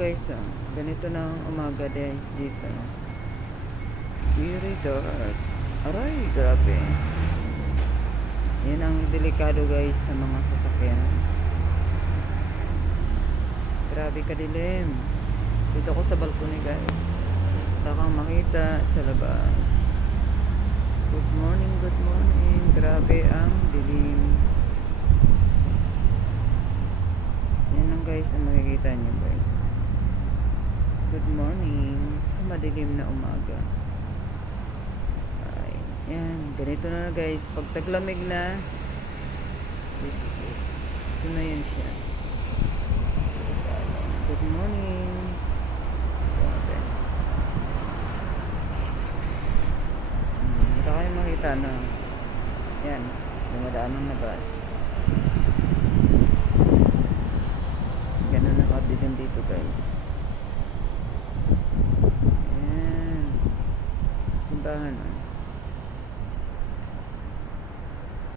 guys, ah. ganito na ang umaga guys dito. Very dark. Aray, grabe. Yan ang delikado guys sa mga sasakyan. Grabe kadilim. Dito ako sa balkone guys. Wala kang makita sa labas. Good morning, good morning. Grabe ang dilim. Yan lang guys ang makikita niyo guys. Good morning sa madilim na umaga. Ay, yan, ganito na na guys. Pag taglamig na, this is it. Ito na yun siya. Good morning. Grabe. Hmm, kayong makita na yan, dumadaan ng nabas. ได้